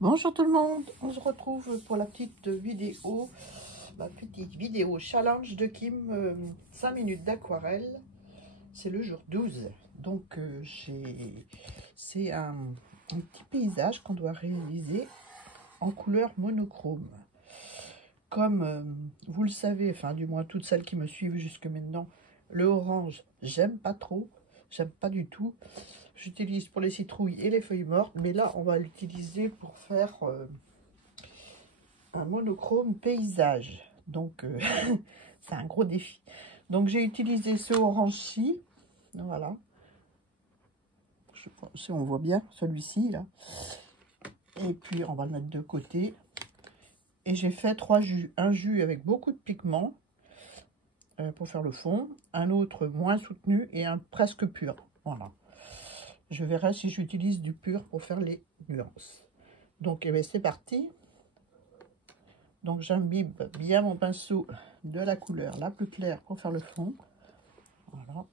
Bonjour tout le monde, on se retrouve pour la petite vidéo, ma petite vidéo challenge de Kim, 5 minutes d'aquarelle. C'est le jour 12, donc c'est un petit paysage qu'on doit réaliser en couleur monochrome. Comme vous le savez, enfin du moins toutes celles qui me suivent jusque maintenant, le orange, j'aime pas trop, j'aime pas du tout. J'utilise pour les citrouilles et les feuilles mortes, mais là, on va l'utiliser pour faire un monochrome paysage. Donc, c'est un gros défi. Donc, j'ai utilisé ce orange-ci. Voilà. Je sais pas si on voit bien, celui-ci, là. Et puis, on va le mettre de côté. Et j'ai fait 3 jus. Un jus avec beaucoup de pigments pour faire le fond. Un autre moins soutenu et un presque pur. Voilà. Je verrai si j'utilise du pur pour faire les nuances. Donc, eh bien, c'est parti. Donc, j'imbibe bien mon pinceau de la couleur la plus claire pour faire le fond. Voilà.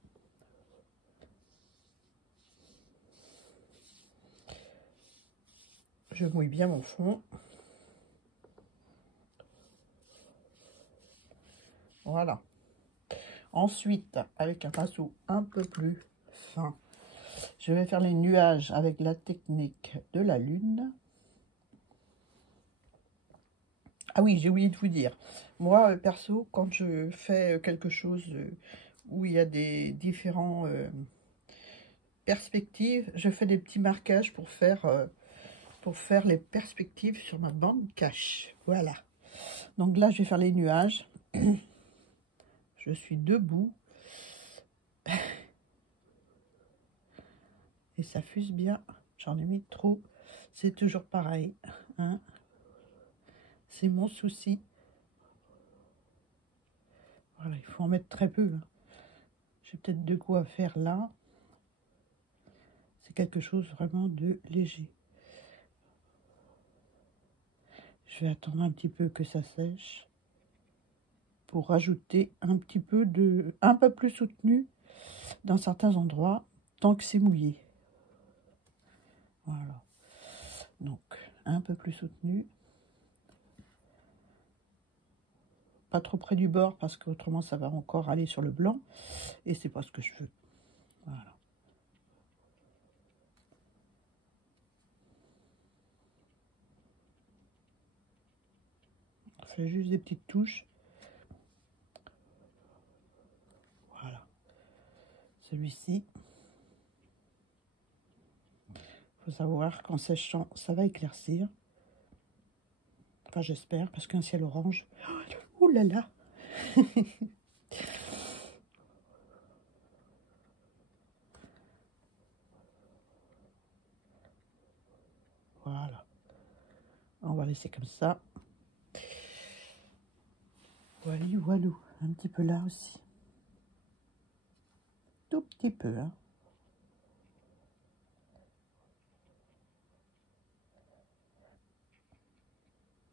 Je mouille bien mon fond. Voilà. Ensuite, avec un pinceau un peu plus fin, je vais faire les nuages avec la technique de la lune. Ah oui, j'ai oublié de vous dire. Moi, perso, quand je fais quelque chose où il y a des différents perspectives, je fais des petits marquages pour faire les perspectives sur ma bande cache. Voilà. Donc là, je vais faire les nuages. Je suis debout. Et ça fuse bien. J'en ai mis trop. C'est toujours pareil. Hein, c'est mon souci. Voilà, il faut en mettre très peu. J'ai peut-être de quoi faire là. C'est quelque chose vraiment de léger. Je vais attendre un petit peu que ça sèche pour rajouter un petit peu un peu plus soutenu dans certains endroits tant que c'est mouillé. Voilà. Donc, un peu plus soutenu. Pas trop près du bord parce qu'autrement ça va encore aller sur le blanc. Et c'est pas ce que je veux. Voilà. On fait juste des petites touches. Voilà. Celui-ci. Il faut savoir qu'en séchant, ça va éclaircir. Enfin, j'espère, parce qu'un ciel orange... Ouh là là. Voilà. On va laisser comme ça. Voilà, voilà. Un petit peu là aussi. Tout petit peu, hein.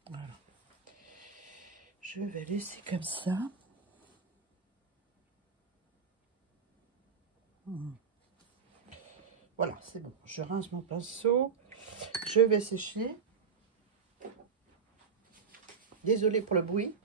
Voilà. Je vais laisser comme ça. Voilà, c'est bon. Je rince mon pinceau. Je vais sécher. Désolée pour le bruit.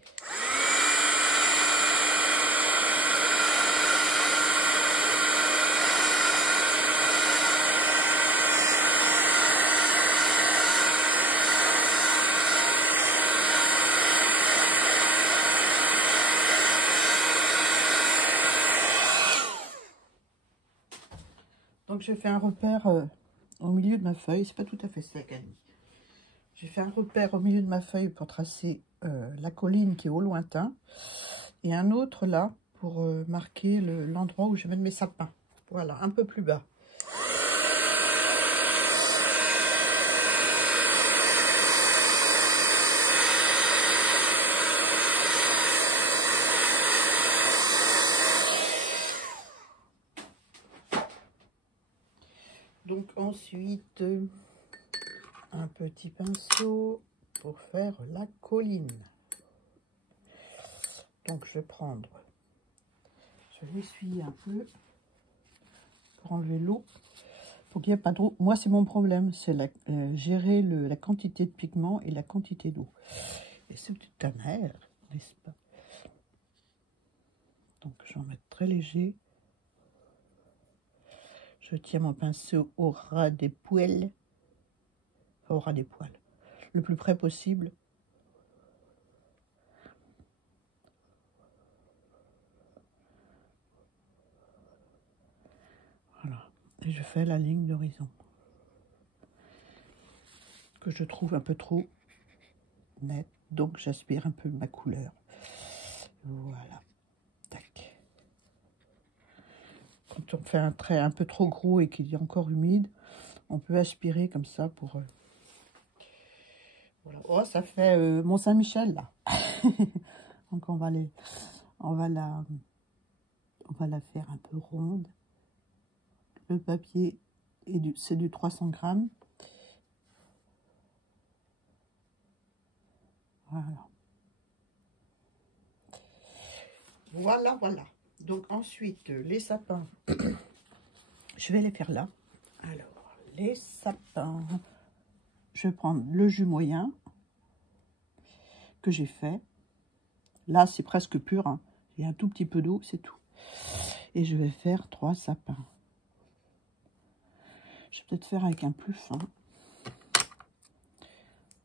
Donc, j'ai fait un repère au milieu de ma feuille. C'est pas tout à fait sec, Annie. J'ai fait un repère au milieu de ma feuille pour tracer la colline qui est au lointain. Et un autre là pour marquer l'endroit où je vais mettre mes sapins. Voilà, un peu plus bas. Donc ensuite, un petit pinceau pour faire la colline. Donc je vais prendre, je vais l'essuyer un peu pour enlever l'eau, faut qu'il n'y ait pas trop... Moi, c'est mon problème, c'est gérer la quantité de pigments et la quantité d'eau. Et c'est de ta mère, n'est-ce pas? Donc, je vais en mettre très léger. Je tiens mon pinceau au ras des poils. Enfin, au ras des poils. Le plus près possible. Voilà. Et je fais la ligne d'horizon. Que je trouve un peu trop nette. Donc, j'aspire un peu ma couleur. Voilà. Tac. Quand on fait un trait un peu trop gros et qu'il est encore humide, on peut aspirer comme ça pour... Voilà. Oh, ça fait Mont-Saint-Michel, là. Donc, on va la faire un peu ronde. Le papier, c'est du 300 grammes. Voilà. Voilà, voilà. Donc, ensuite, les sapins, je vais les faire là. Alors, les sapins, je vais prendre le jus moyen que j'ai fait. Là, c'est presque pur, hein. Il y a un tout petit peu d'eau, c'est tout. Et je vais faire 3 sapins. Je vais peut-être faire avec un plus fin.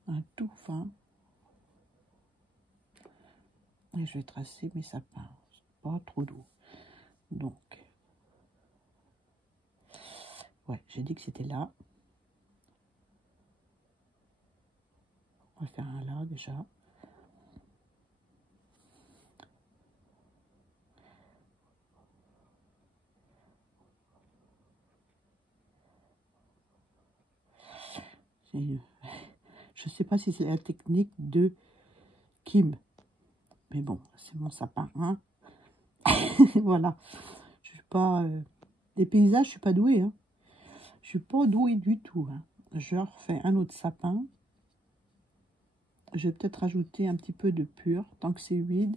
Un tout fin. Et je vais tracer mes sapins. Pas trop d'eau. Donc, ouais, j'ai dit que c'était là. On va faire un là déjà. Je sais pas si c'est la technique de Kim. Mais bon, c'est mon sapin, hein. Voilà. Je suis pas... des paysages, je suis pas douée, hein. Je suis pas douée du tout, hein. Je refais un autre sapin. Je vais peut-être rajouter un petit peu de pur, tant que c'est humide,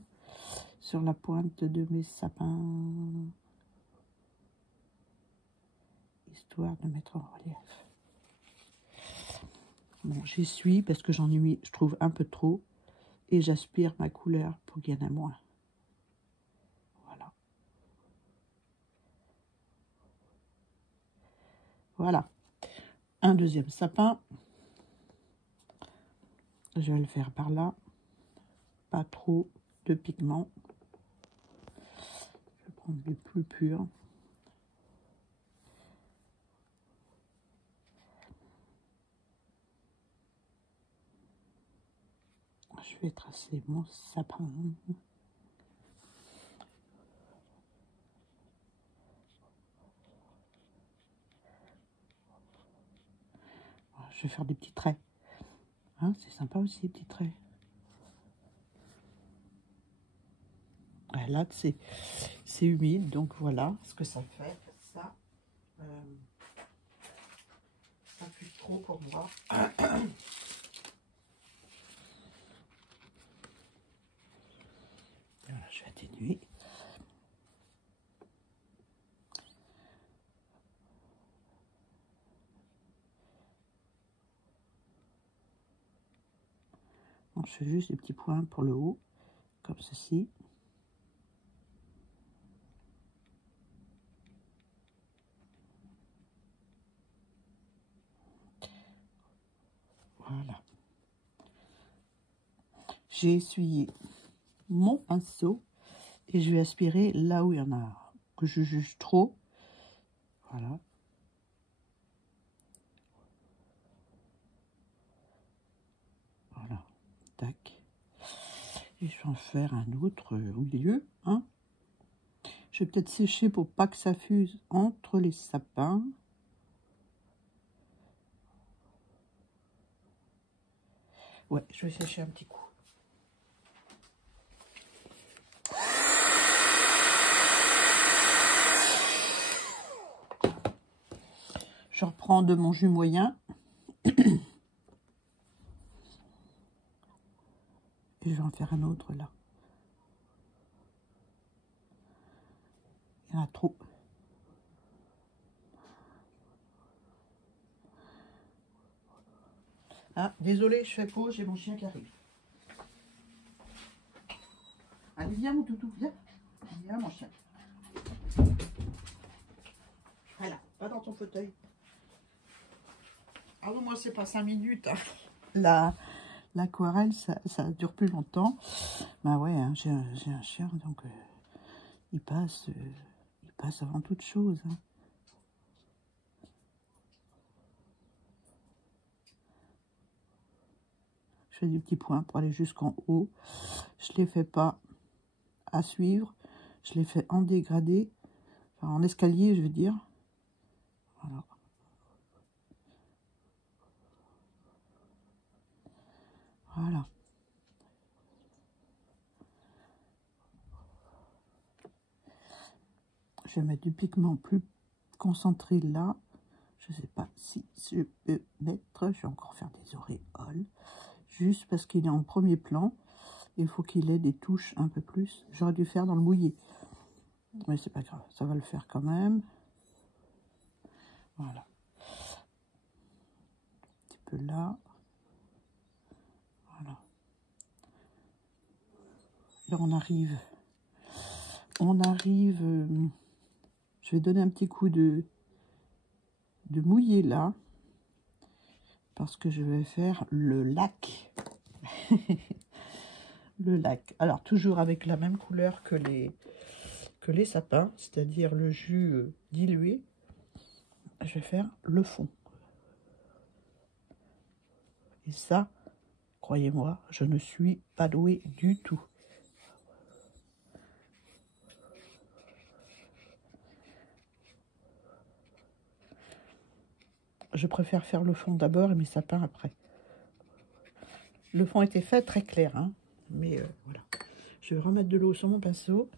sur la pointe de mes sapins. Histoire de mettre en relief. Bon, j'essuie parce que j'en ai mis, je trouve, un peu trop. Et j'aspire ma couleur pour qu'il y en ait moins. Voilà. Voilà. Un deuxième sapin. Je vais le faire par là. Pas trop de pigments. Je vais prendre le plus pur. Je vais tracer mon sapin. Je vais faire des petits traits. Hein, c'est sympa aussi, les petits traits. Là, c'est humide, donc voilà ce que ça fait. Ça, pas plus trop pour moi. Voilà, je vais atténuer. Bon, je fais juste des petits points pour le haut, comme ceci. Voilà. J'ai essuyé mon pinceau et je vais aspirer là où il y en a que je juge trop. Voilà. Voilà. Tac. Et je vais en faire un autre au milieu. Hein. Je vais peut-être sécher pour pas que ça fuse entre les sapins. Ouais, je vais sécher un petit coup. Je reprends de mon jus moyen. Et je vais en faire un autre là. Il y en a trop. Ah, désolé, je fais pause, j'ai mon chien qui arrive. Allez, viens mon toutou, viens. Viens mon chien. Voilà, pas dans ton fauteuil. Ah non, moi c'est pas 5 minutes. Hein. L'aquarelle, ça dure plus longtemps. Bah ouais, hein, j'ai un chien, donc il passe avant toute chose. Hein. Je fais des petits points pour aller jusqu'en haut. Je les fais pas à suivre. Je les fais en dégradé. Enfin, en escalier, je veux dire. Voilà. Voilà. Je vais mettre du pigment plus concentré là. Je ne sais pas si je peux mettre. Je vais encore faire des auréoles. Juste parce qu'il est en premier plan. Il faut qu'il ait des touches un peu plus. J'aurais dû faire dans le mouillé. Mais c'est pas grave. Ça va le faire quand même. Voilà. Un petit peu là. Voilà. Là, on arrive. Je vais donner un petit coup de mouillé là. Parce que je vais faire le lac. Le lac. Alors, toujours avec la même couleur que les sapins, c'est-à-dire le jus dilué. Je vais faire le fond. Et ça, croyez-moi, je ne suis pas douée du tout. Je préfère faire le fond d'abord et mes sapins après. Le fond était fait très clair, hein, mais voilà. Je vais remettre de l'eau sur mon pinceau.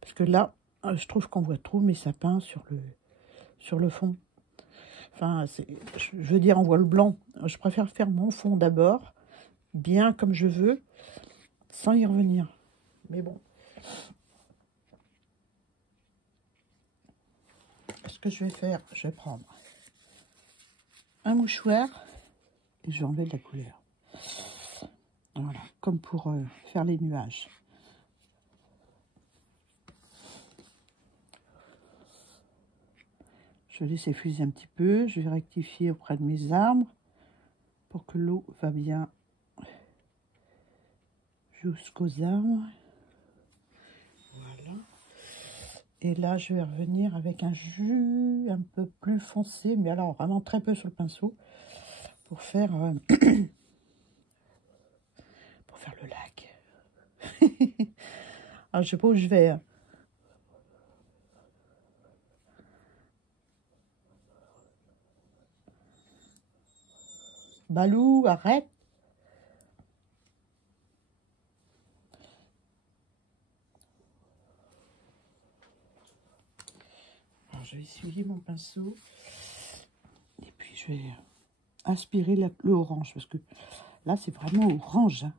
Parce que là, je trouve qu'on voit trop mes sapins sur le fond. Enfin, je veux dire, on voit le blanc. Je préfère faire mon fond d'abord, bien comme je veux, sans y revenir. Mais bon. Ce que je vais faire, je vais prendre un mouchoir et je vais enlever de la couleur. Voilà, comme pour faire les nuages. Je vais laisser fuser un petit peu. Je vais rectifier auprès de mes arbres pour que l'eau va bien jusqu'aux arbres. Voilà. Et là, je vais revenir avec un jus un peu plus foncé, mais alors vraiment très peu sur le pinceau, pour faire, pour faire le lac. Alors, je sais pas où je vais. Hein. Balou, arrête. Alors, je vais essuyer mon pinceau. Et puis, je vais aspirer le orange, parce que là, c'est vraiment orange. Hein.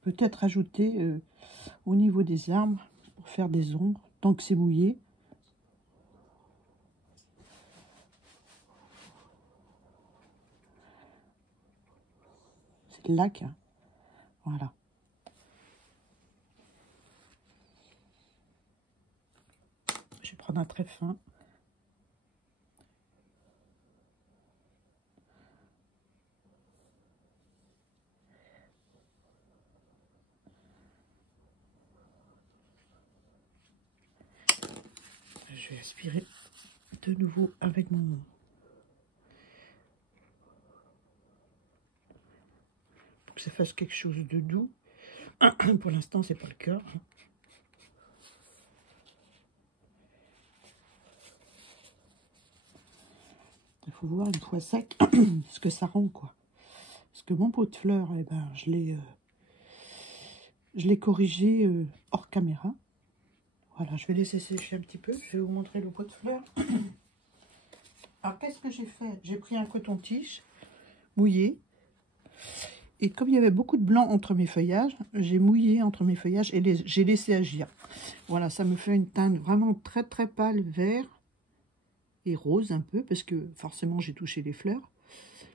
Peut-être ajouter au niveau des arbres, pour faire des ombres, tant que c'est mouillé. C'est le lac. Hein. Voilà. Je vais prendre un trait fin. Je vais aspirer de nouveau avec mon... Pour que ça fasse quelque chose de doux. Pour l'instant, c'est pas le cas. Il faut voir une fois sec ce que ça rend, quoi. Parce que mon pot de fleurs, eh ben, je l'ai corrigé hors caméra. Voilà, je vais laisser sécher un petit peu. Je vais vous montrer le pot de fleurs. Alors, qu'est-ce que j'ai fait? J'ai pris un coton-tige mouillé Et comme il y avait beaucoup de blanc entre mes feuillages, j'ai mouillé entre mes feuillages et j'ai laissé agir. Voilà, ça me fait une teinte vraiment très très pâle, vert et rose un peu, parce que forcément j'ai touché les fleurs.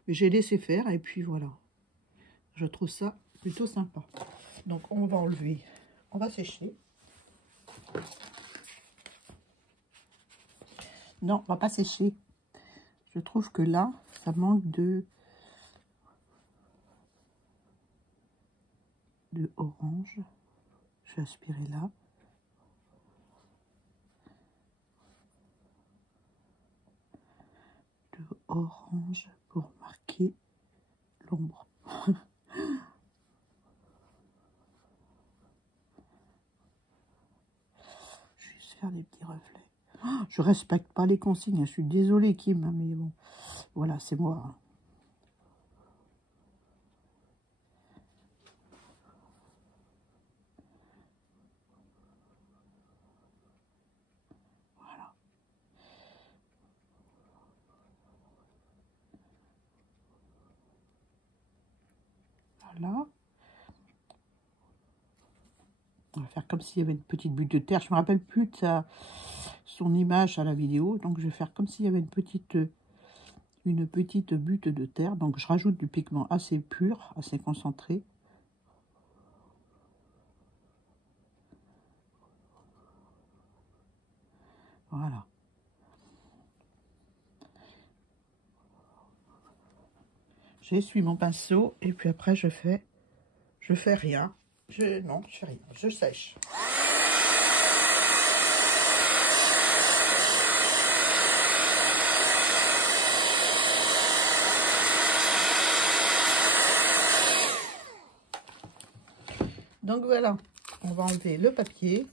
Mais j'ai laissé faire et puis voilà. Je trouve ça plutôt sympa. Donc on va enlever, on va sécher. Non, on va pas sécher. Je trouve que là, ça manque de orange. Je vais aspirer là. De orange pour marquer l'ombre. Je vais juste faire des petits reflets. Oh, je respecte pas les consignes. Je suis désolée, Kim, mais bon, voilà, c'est moi. Voilà. Voilà. On va faire comme s'il y avait une petite butte de terre. Je me rappelle plus de son image à la vidéo. Donc, je vais faire comme s'il y avait une petite butte de terre. Donc, je rajoute du pigment assez pur, assez concentré. Voilà. J'essuie mon pinceau et puis après, je fais rien. Non, je fais rien. Je sèche. Donc voilà, on va enlever le papier.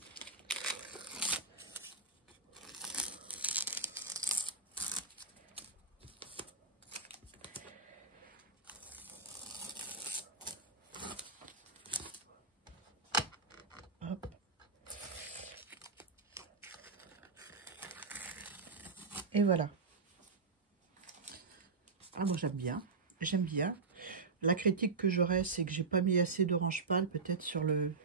Hop. Et voilà. Ah, moi j'aime bien. J'aime bien. La critique que j'aurais, c'est que j'ai pas mis assez d'orange pâle peut-être sur le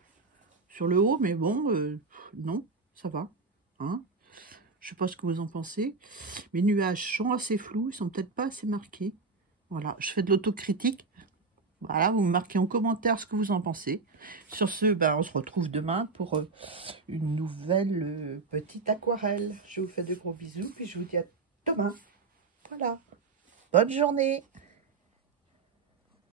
haut, mais bon, non, ça va. Hein, je sais pas ce que vous en pensez. Mes nuages sont assez flous, ils sont peut-être pas assez marqués. Voilà, je fais de l'autocritique. Voilà, vous me marquez en commentaire ce que vous en pensez. Sur ce, ben, on se retrouve demain pour une nouvelle petite aquarelle. Je vous fais de gros bisous, puis je vous dis à demain. Voilà, bonne journée.